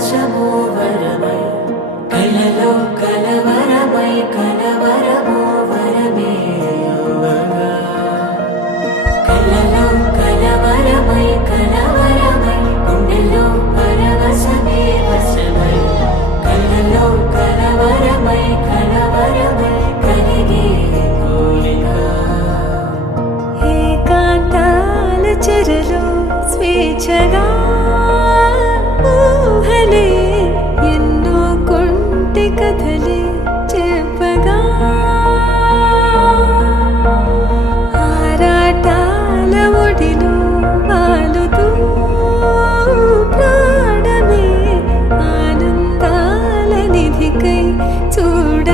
పరవశము వరమై కలలో కలవరమై కలవరము వరమే యువగా కలలో కలవరమై కలవరమై గుండెలో పరవశమే వశమై కలలో కలవరమై కలవరమై కలిగే కోరిక ఏకాంతాల చెరలో స్వేచ్ఛగా ఊహలే ఎన్నో కొంటి కథలే చెప్పగా ఆరాటాల ఒడిలో వాలుతూ ప్రాణమే ఆనందాల నిధికై చూడ